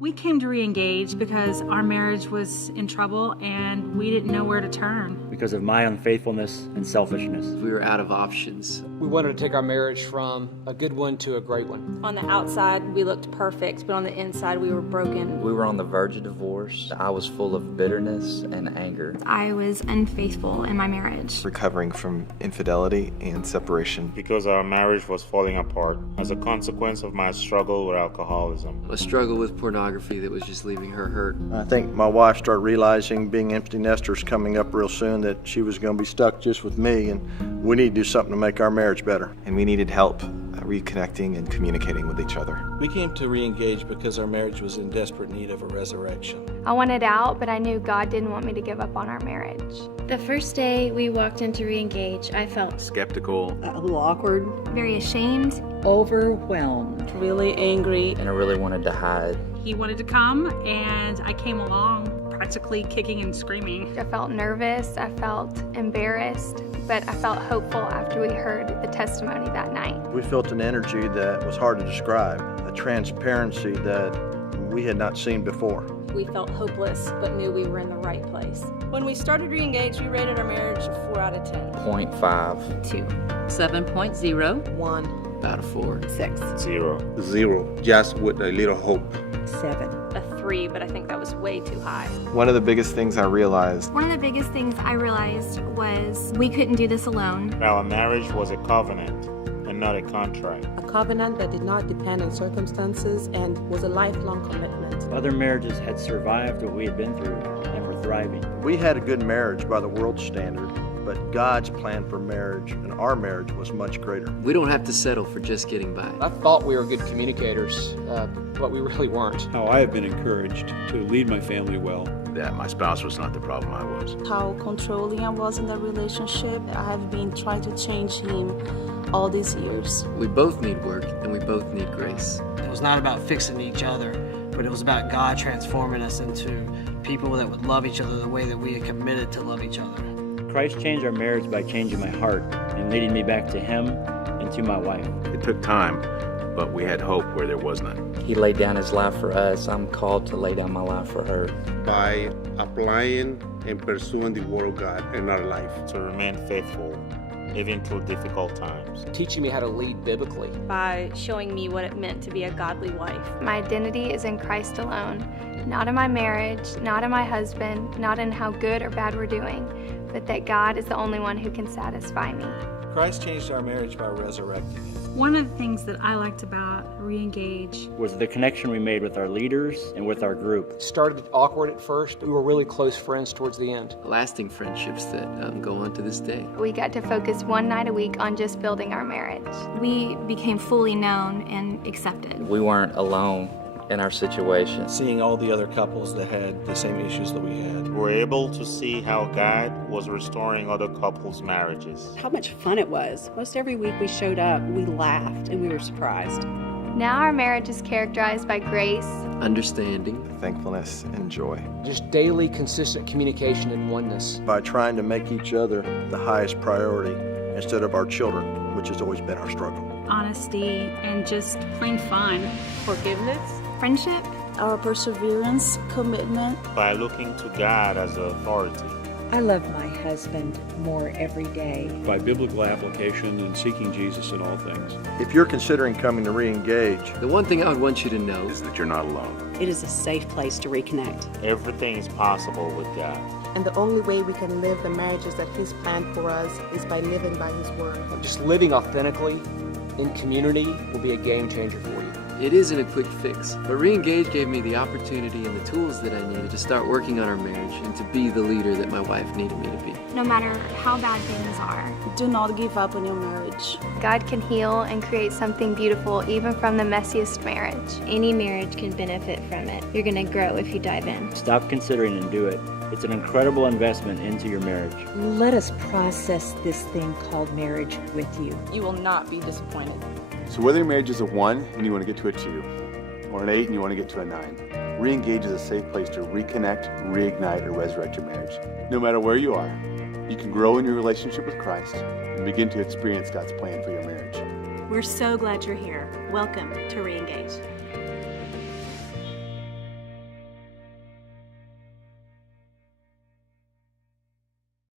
We came to reengage because our marriage was in trouble and we didn't know where to turn. Because of my unfaithfulness and selfishness. We were out of options. We wanted to take our marriage from a good one to a great one. On the outside, we looked perfect, but on the inside, we were broken. We were on the verge of divorce. I was full of bitterness and anger. I was unfaithful in my marriage. Recovering from infidelity and separation. Because our marriage was falling apart as a consequence of my struggle with alcoholism. A struggle with pornography that was just leaving her hurt. I think my wife started realizing, being empty nesters coming up real soon, that she was going to be stuck just with me, and we need to do something to make our marriage better. And we needed help reconnecting and communicating with each other. We came to reengage because our marriage was in desperate need of a resurrection. I wanted out, but I knew God didn't want me to give up on our marriage. The first day we walked into reengage, I felt skeptical, a little awkward, very ashamed, overwhelmed, really angry, and I really wanted to hide. He wanted to come and I came along, practically kicking and screaming. I felt nervous, I felt embarrassed, but I felt hopeful after we heard the testimony that night. We felt an energy that was hard to describe, a transparency that we had not seen before. We felt hopeless, but knew we were in the right place. When we started reengage, we rated our marriage a 4 out of 10. 0.5. 2. 7.0. 1. About a 4. 6. 0. 0. Just with a little hope. 7. A 3, but I think that was way too high. One of the biggest things I realized was we couldn't do this alone. Our marriage was a covenant and not a contract. A covenant that did not depend on circumstances and was a lifelong commitment. Other marriages had survived what we had been through and were thriving. We had a good marriage by the world's standard, but God's plan for marriage and our marriage was much greater. We don't have to settle for just getting by. I thought we were good communicators, but we really weren't. How I have been encouraged to lead my family well. That my spouse was not the problem, I was. How controlling I was in the relationship. I have been trying to change him all these years. We both need work and we both need grace. It was not about fixing each other, but it was about God transforming us into people that would love each other the way that we had committed to love each other. Christ changed our marriage by changing my heart and leading me back to Him and to my wife. It took time, but we had hope where there was none. He laid down his life for us. I'm called to lay down my life for her. By applying and pursuing the Word of God in our life. To remain faithful, even through difficult times. Teaching me how to lead biblically. By showing me what it meant to be a godly wife. My identity is in Christ alone, not in my marriage, not in my husband, not in how good or bad we're doing, but that God is the only one who can satisfy me. Christ changed our marriage by resurrecting it. One of the things that I liked about reengage was the connection we made with our leaders and with our group. It started awkward at first. We were really close friends towards the end. Lasting friendships that go on to this day. We got to focus one night a week on just building our marriage. We became fully known and accepted. We weren't alone in our situation. Seeing all the other couples that had the same issues that we had. We're able to see how God was restoring other couples' marriages. How much fun it was. Most every week we showed up, we laughed, and we were surprised. Now our marriage is characterized by grace, understanding, thankfulness, and joy. Just daily, consistent communication and oneness. By trying to make each other the highest priority instead of our children, which has always been our struggle. Honesty and just plain fun. Forgiveness. Friendship. Our perseverance, commitment. By looking to God as the authority. I love my husband more every day. By biblical application and seeking Jesus in all things. If you're considering coming to reengage, the one thing I would want you to know is that you're not alone. It is a safe place to reconnect. Everything is possible with God. And the only way we can live the marriages that He's planned for us is by living by His Word. Just living authentically in community will be a game changer for you. It isn't a quick fix, but reengage gave me the opportunity and the tools that I needed to start working on our marriage and to be the leader that my wife needed me to be. No matter how bad things are, do not give up on your marriage. God can heal and create something beautiful even from the messiest marriage. Any marriage can benefit from it. You're going to grow if you dive in. Stop considering and do it. It's an incredible investment into your marriage. Let us process this thing called marriage with you. You will not be disappointed. So whether your marriage is a 1 and you want to get to a 2, or an 8 and you want to get to a 9, reengage is a safe place to reconnect, reignite, or resurrect your marriage. No matter where you are, you can grow in your relationship with Christ and begin to experience God's plan for your marriage. We're so glad you're here. Welcome to reengage.